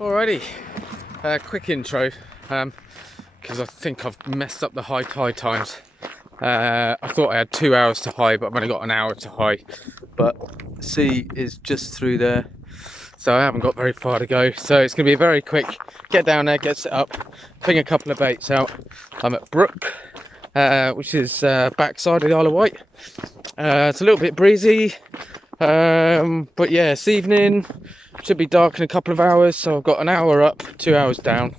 Alrighty, quick intro, because I think I've messed up the high tide times. I thought I had 2 hours to high, but I've only got an hour to high. But sea is just through there, so I haven't got very far to go. So it's going to be very quick. Get down there, get set up, ping a couple of baits out. I'm at Brook, which is backside of the Isle of Wight. It's a little bit breezy, but yeah, this evening should be dark in a couple of hours, so I've got an hour up, 2 hours down.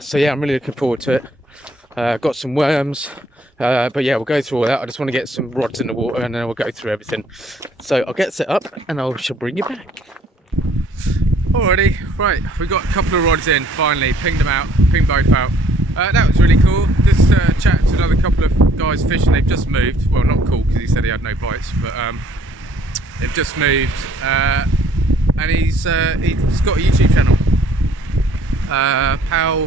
So yeah, I'm really looking forward to it. Got some worms, but yeah, we'll go through all that. I just want to get some rods in the water and then we'll go through everything. So I'll get set up and I shall bring you back. Alrighty, right, we got a couple of rods in finally, pinged both out. That was really cool. Just chatted to another couple of guys fishing. They've just moved. Well, not cool because he said he had no bites, but they've just moved. And he's got a YouTube channel, Pow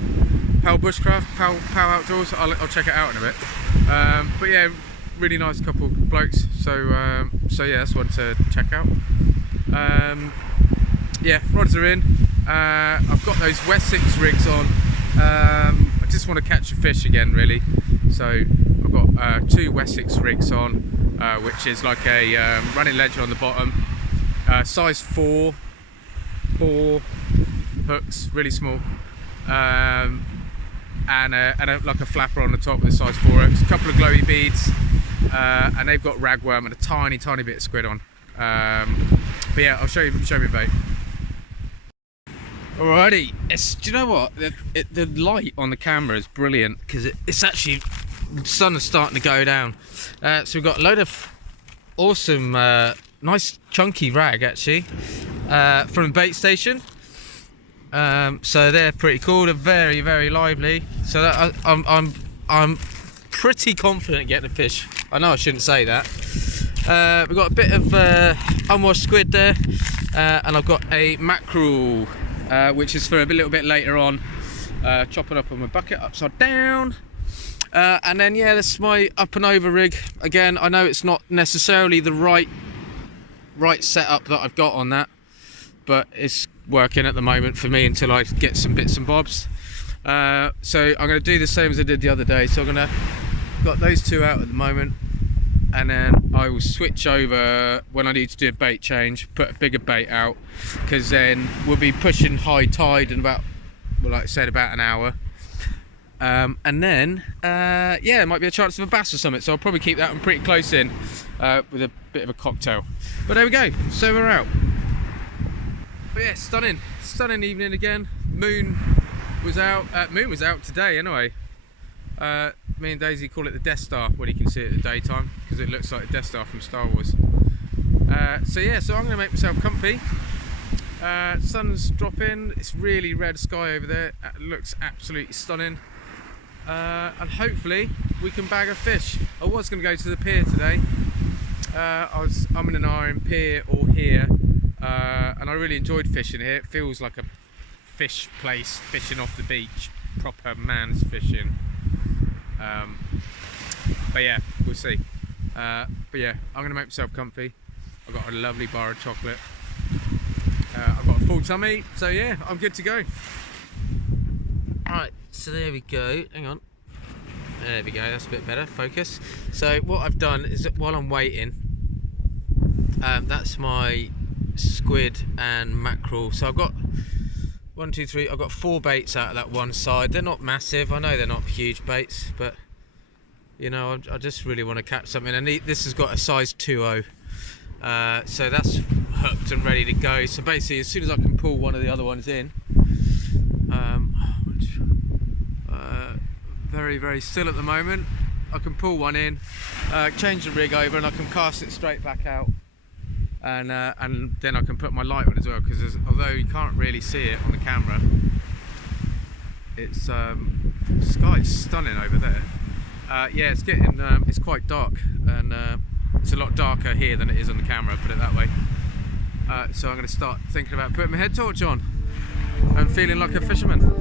Bushcraft, Pow Outdoors. I'll check it out in a bit. But yeah, really nice couple of blokes. So yeah, that's one to check out. Yeah, rods are in. I've got those Wessex rigs on. I just want to catch a fish again, really. So I've got 2 Wessex rigs on, which is like a running ledger on the bottom. Size 4 hooks, really small, and like a flapper on the top with a size 4 hooks, a couple of glowy beads, and they've got ragworm and a tiny bit of squid on. But yeah, I'll show you a bait. Alrighty, do you know what? The light on the camera is brilliant because it's actually, the sun is starting to go down. So we've got a load of awesome, nice chunky rag actually, from a bait station. So they're pretty cool. They're very lively. So that, I'm pretty confident getting a fish. I know I shouldn't say that. We've got a bit of unwashed squid there, and I've got a mackerel, which is for a little bit later on. Chopping up on my bucket upside down. And then yeah, this is my up and over rig. Again, I know it's not necessarily the right setup that I've got on that, but it's working at the moment for me until I get some bits and bobs. So I'm going to do the same as I did the other day. So I'm going to got those 2 out at the moment, and then I will switch over when I need to do a bait change, put a bigger bait out, because then we'll be pushing high tide in about, well, like I said, about an hour. And then yeah, there might be a chance of a bass or something, so I'll probably keep that one pretty close in, with a bit of a cocktail. But there we go, so we're out. But yeah, stunning evening again. Moon was out today anyway. Me and Daisy call it the Death Star when you can see it at the daytime, because it looks like the Death Star from Star Wars. So yeah, so I'm going to make myself comfy. Sun's dropping, it's really red sky over there, it looks absolutely stunning. And hopefully we can bag a fish. I was going to go to the pier today. I'm in an iron pier or here, and I really enjoyed fishing here. It feels like a fish place, fishing off the beach, proper man's fishing. But yeah, we'll see. But yeah, I'm going to make myself comfy. I've got a lovely bar of chocolate. I've got a full tummy, so yeah, I'm good to go. Alright, so there we go. Hang on. There we go, that's a bit better. Focus. So what I've done is that while I'm waiting, that's my squid and mackerel. So I've got 1, 2, 3. I've got 4 baits out of that one side. They're not massive. I know they're not huge baits, but you know, I just really want to catch something. And this has got a size 2.0. So that's hooked and ready to go. So basically, as soon as I can pull one of the other ones in, very still at the moment, I can pull one in, change the rig over, and I can cast it straight back out, and then I can put my light on as well, because although you can't really see it on the camera, it's the sky's stunning over there. Yeah, it's getting it's quite dark, and it's a lot darker here than it is on the camera, put it that way. So I'm going to start thinking about putting my head torch on and feeling like a fisherman.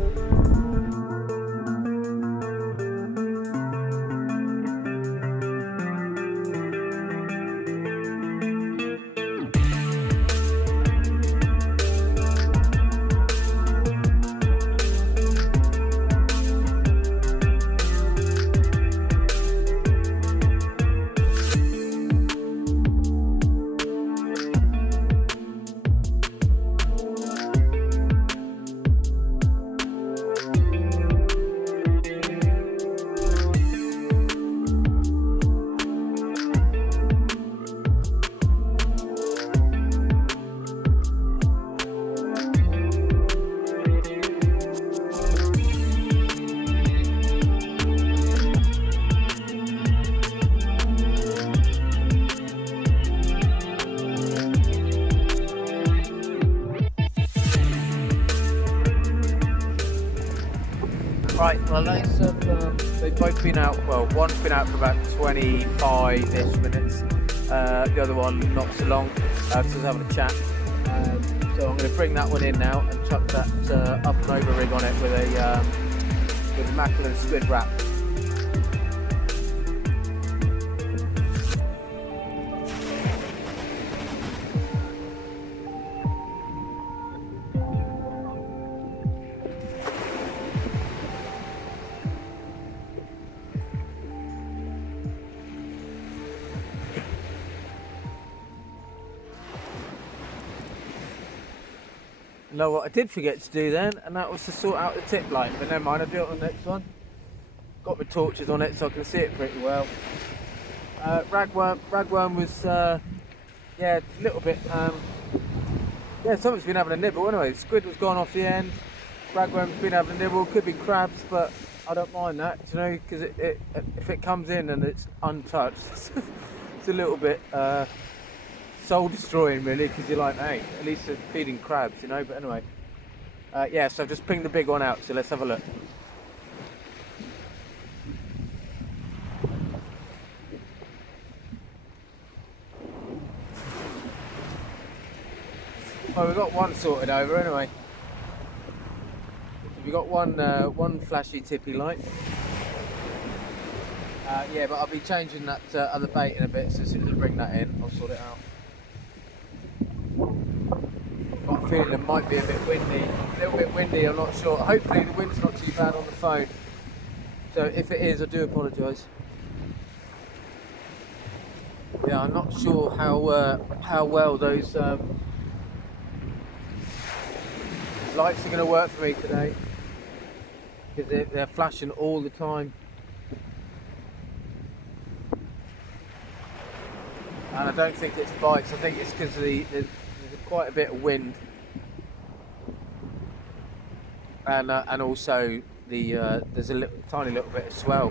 Right, well they've both been out, well one's been out for about 25-ish minutes, the other one not so long, so I was having a chat. So I'm going to bring that one in now and chuck that up and over rig on it with a mackerel and squid wrap. You know what I did forget to do then, and that was to sort out the tip light, but never mind, I'll do it on the next one. Got my torches on it so I can see it pretty well. Ragworm was, yeah, a little bit, yeah, something's been having a nibble anyway. Squid was gone off the end, ragworm's been having a nibble, could be crabs, but I don't mind that, you know, because if it comes in and it's untouched, it's a little bit, soul destroying really, because you're like, hey, at least they're feeding crabs, you know. But anyway, yeah, so I've just pinged the big one out, so let's have a look. Well, we've got one sorted over anyway. We've got one flashy tippy light. Yeah, but I'll be changing that other bait in a bit, so as soon as I bring that in, I'll sort it out. Got a feeling it might be a bit windy, a little bit windy, I'm not sure. Hopefully the wind's not too bad on the phone. So if it is, I do apologise. Yeah, I'm not sure how well those lights are going to work for me today, because they're flashing all the time. And I don't think it's bites, I think it's because there's quite a bit of wind, and also there's a tiny little bit of swell.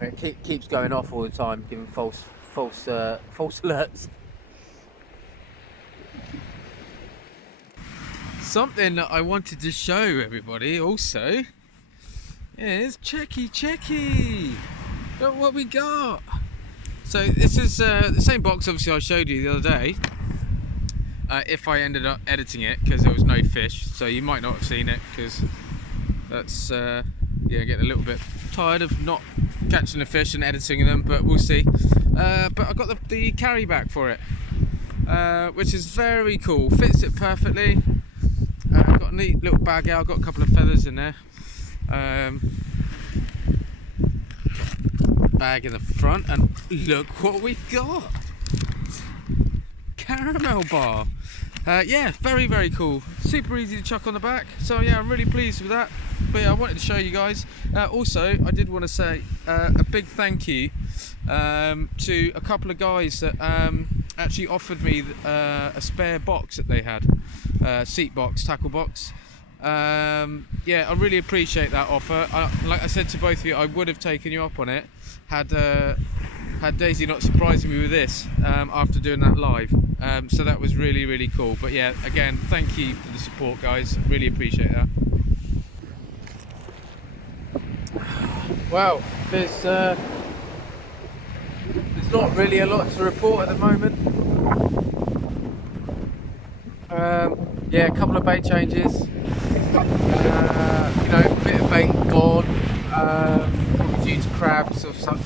It keeps going off all the time, giving false alerts. Something that I wanted to show everybody also is checky. Look what we got. So this is the same box obviously I showed you the other day, if I ended up editing it, because there was no fish, so you might not have seen it, because that's yeah, getting a little bit tired of not catching the fish and editing them, but we'll see. But I got the carry back for it, which is very cool, fits it perfectly. I've got a neat little bag out, I've got a couple of feathers in there. Bag in the front, and look what we've got. Caramel bar. Yeah, very cool, super easy to chuck on the back, so yeah, I'm really pleased with that. But yeah, I wanted to show you guys. Also, I did want to say a big thank you to a couple of guys that actually offered me a spare box that they had, seat box, tackle box. Yeah, I really appreciate that offer. Like I said to both of you, I would have taken you up on it had Daisy not surprised me with this after doing that live. So that was really cool. But yeah, again, thank you for the support, guys, really appreciate that. Well, there's not really a lot to report at the moment. Yeah, a couple of bait changes. You know, a bit of bait gone, probably due to crabs or such.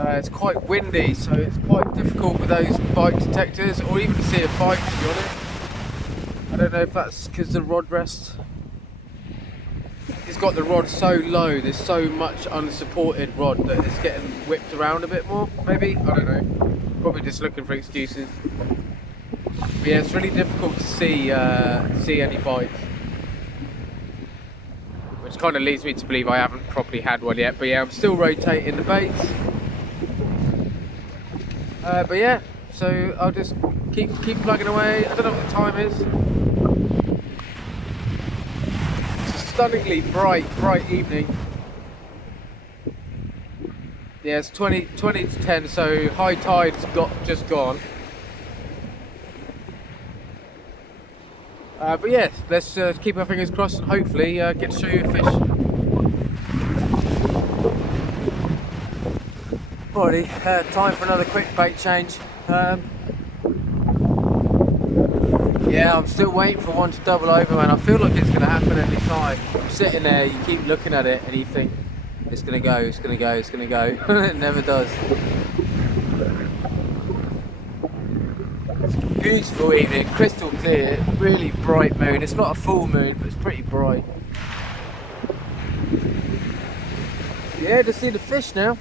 It's quite windy, so it's quite difficult with those bite detectors, or even to see a bite, to be honest. I don't know if that's because the rod rest. It's got the rod so low, there's so much unsupported rod that it's getting whipped around a bit more, maybe? I don't know. Probably just looking for excuses. But yeah, it's really difficult to see any bites, which kind of leads me to believe I haven't properly had one yet. But yeah, I'm still rotating the baits. But yeah, so I'll just keep plugging away. I don't know what the time is. It's a stunningly bright evening. Yeah, it's 20 to 10, so high tide's just gone. But yeah, let's keep our fingers crossed and hopefully get to show you a fish. Alrighty, time for another quick bait change. Yeah, I'm still waiting for one to double over, man. I feel like it's going to happen any time. I'm sitting there, you keep looking at it and you think, it's going to go, it's going to go, it's going to go. It never does. It's a beautiful evening, crystal clear, really bright moon. It's not a full moon, but it's pretty bright. Yeah, just see the fish now.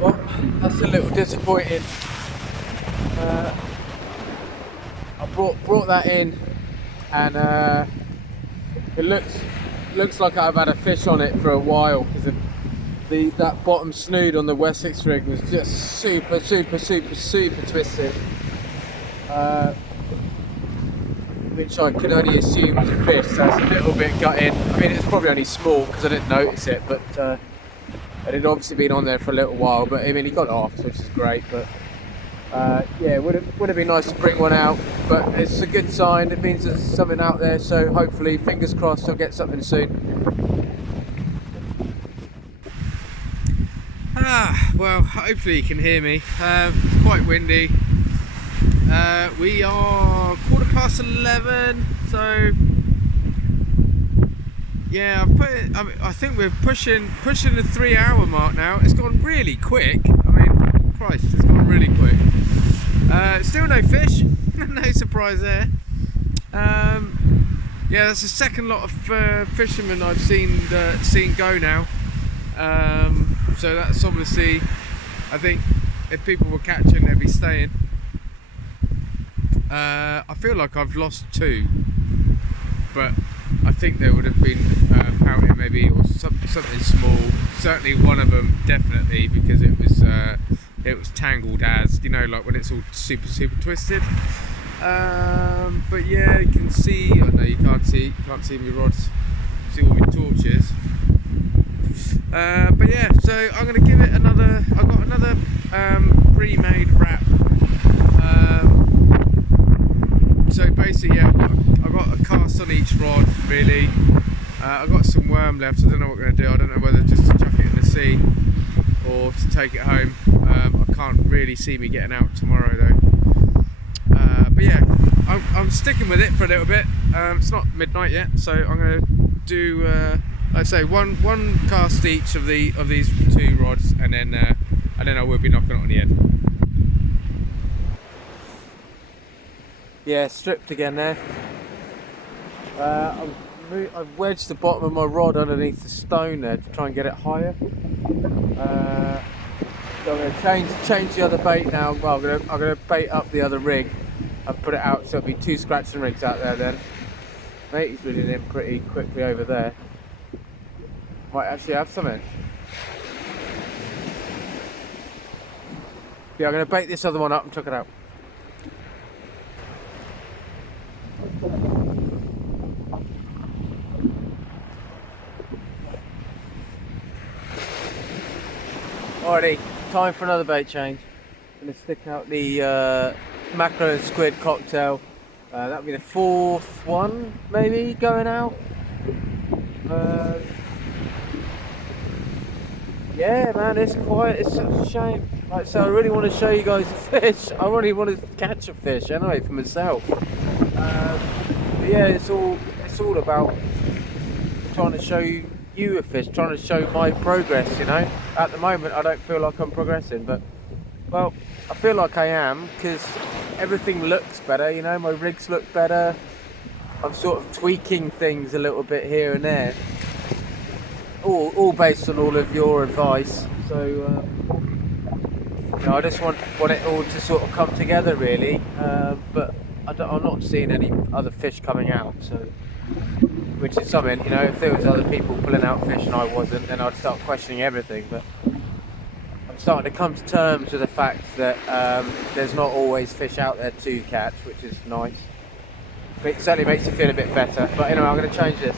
Well, that's a little disappointing. I brought that in, and it looks like I've had a fish on it for a while, because that bottom snood on the Wessex rig was just super twisted, which I could only assume was a fish. So it's a little bit gutting. I mean, it's probably only small because I didn't notice it, but it had obviously been on there for a little while. But I mean, he got it off, which is great. But yeah, it would have been nice to bring one out, but it's a good sign. It means there's something out there, so hopefully, fingers crossed, I'll get something soon. Well, hopefully you can hear me. It's quite windy. We are 11:15, so yeah, I think we're pushing the 3-hour mark now. It's gone really quick. I mean, Christ, it's gone really quick. Still no fish. No surprise there. Yeah, that's the second lot of fishermen I've seen go now. So that's obviously, I think if people were catching, they'd be staying. I feel like I've lost 2, but I think there would have been pouting maybe, or something small. Certainly one of them, definitely, because it was tangled as, you know, like when it's all super twisted. But yeah, you can see. Oh no, you can't see my rods. See what my torch is. But yeah, so I'm going to give it another. I've got another pre-made wrap. So basically, yeah, I've got a cast on each rod. Really, I've got some worm left. I don't know what we're going to do. I don't know whether just to chuck it in the sea or to take it home. I can't really see me getting out tomorrow though. But yeah, I'm sticking with it for a little bit. It's not midnight yet, so I'm going to do, like I say, one cast each of these 2 rods, and then I will be knocking it on the head. Yeah, stripped again there. I've wedged the bottom of my rod underneath the stone there to try and get it higher. So I'm going to change the other bait now. Well, I'm going to bait up the other rig and put it out, so it'll be 2 scratching rigs out there then. Mate's reeling in pretty quickly over there. Might actually have something. Yeah, I'm going to bait this other one up and chuck it out. Alrighty, time for another bait change. I'm going to stick out the mackerel and squid cocktail. That'll be the 4th one, maybe, going out. Yeah, man, it's quiet. It's such a shame. Like, so I really want to show you guys a fish. I really want to catch a fish anyway for myself. But yeah, it's all about trying to show you a fish, trying to show my progress. You know, at the moment I don't feel like I'm progressing, but well, I feel like I am, because everything looks better. You know, my rigs look better. I'm sort of tweaking things a little bit here and there. All based on all of your advice. So you know, I just want it all to sort of come together, really. But I'm not seeing any other fish coming out, so, which is something, you know, if there was other people pulling out fish and I wasn't, then I'd start questioning everything. But I'm starting to come to terms with the fact that there's not always fish out there to catch, which is nice. But it certainly makes you feel a bit better. But anyway, I'm going to change this.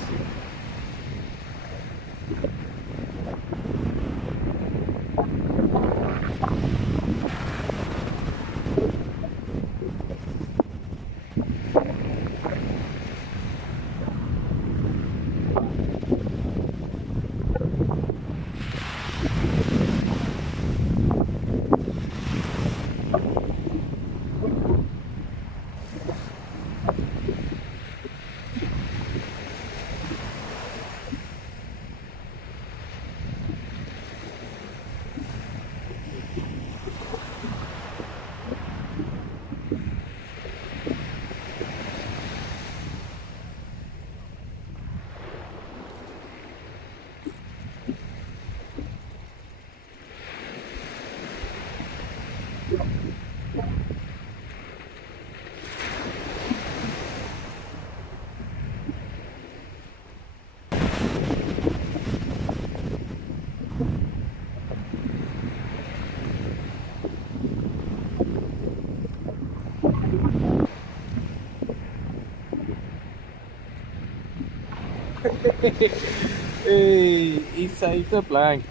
He saved a blank.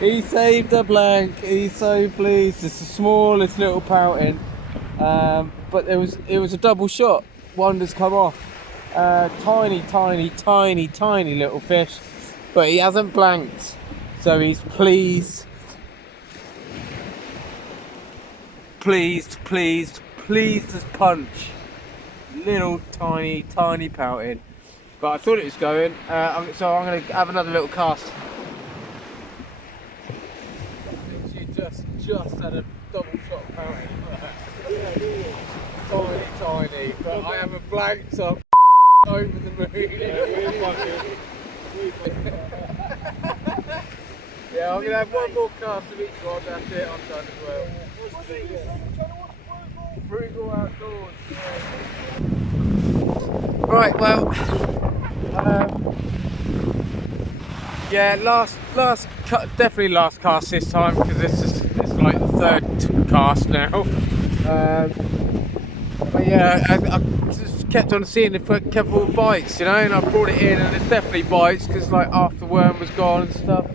He saved a blank. He's so pleased. It's the smallest little pouting, but it was a double shot. One just come off. Tiny little fish, but he hasn't blanked, so he's pleased. Pleased as punch. Little tiny pouting, but I thought it was going, so I'm going to have another little cast. She just had a double shot pouting. Tiny, but I haven't blanked, so I'm over the moon. Yeah, I'm going to have one more cast of each one. That's it, I'm done as well. Frugal.od. Right, well, yeah, definitely last cast this time, because it's like the third cast now. But yeah, I just kept on seeing if I kept all bites, you know, and I brought it in, and it's definitely bites, because like half the worm was gone and stuff.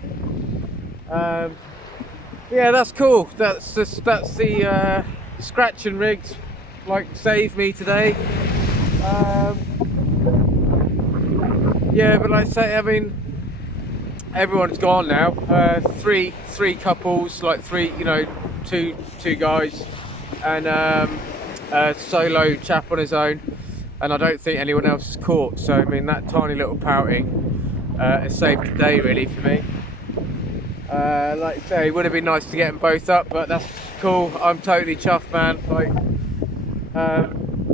Yeah, that's cool. That's the scratching rigs like saved me today. Yeah, but like I say, I mean, everyone's gone now. Three couples, like three, you know, two guys, and a solo chap on his own, and I don't think anyone else is caught. So I mean, that tiny little pouting has saved the day really for me. Like I say, it would have been nice to get them both up, but that's cool. I'm totally chuffed, man. Like,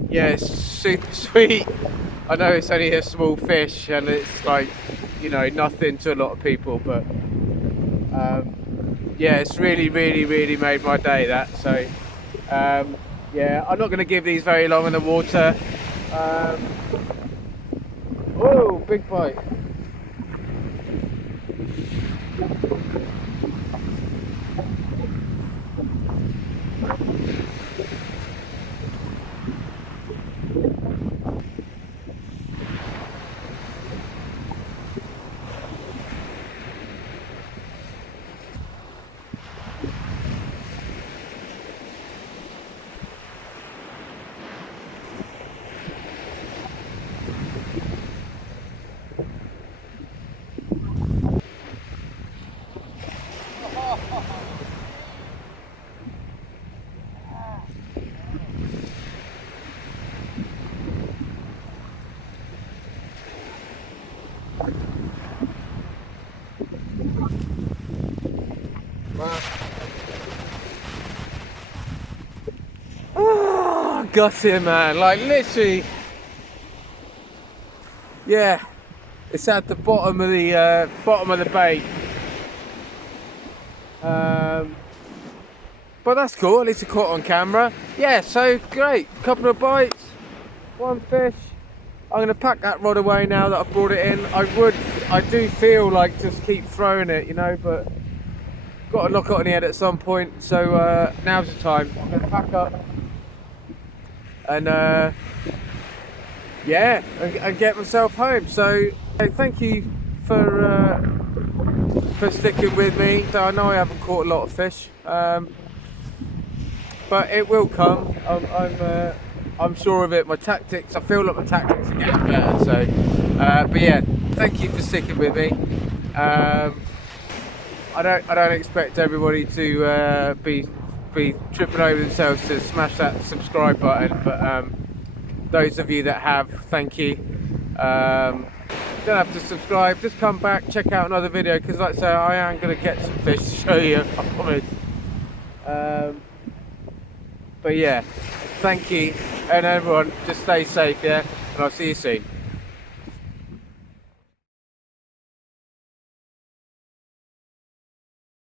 yeah, it's super sweet. I know it's only a small fish, and it's like, you know, nothing to a lot of people, but yeah, it's really made my day, that. So yeah, I'm not going to give these very long in the water. Oh, big bite. Oh, got him, man. Like literally, yeah, it's at the bottom of the bait. But that's cool, at least I caught on camera. Yeah, so great, couple of bites, one fish. I'm gonna pack that rod away now that I've brought it in. I do feel like just keep throwing it, you know, but got to knock it on the head at some point. So now's the time. I'm gonna pack up and yeah, and get myself home. So thank you for sticking with me. So I know I haven't caught a lot of fish, but it will come. I'm sure of it. My tactics, I feel like my tactics are getting better. So, but yeah, thank you for sticking with me. I don't expect everybody to be tripping over themselves to smash that subscribe button, but those of you that have, thank you. Don't have to subscribe, just come back, check out another video, because like I say, I am going to get some fish to show you, I promise. But yeah, thank you, and everyone just stay safe, yeah, and I'll see you soon.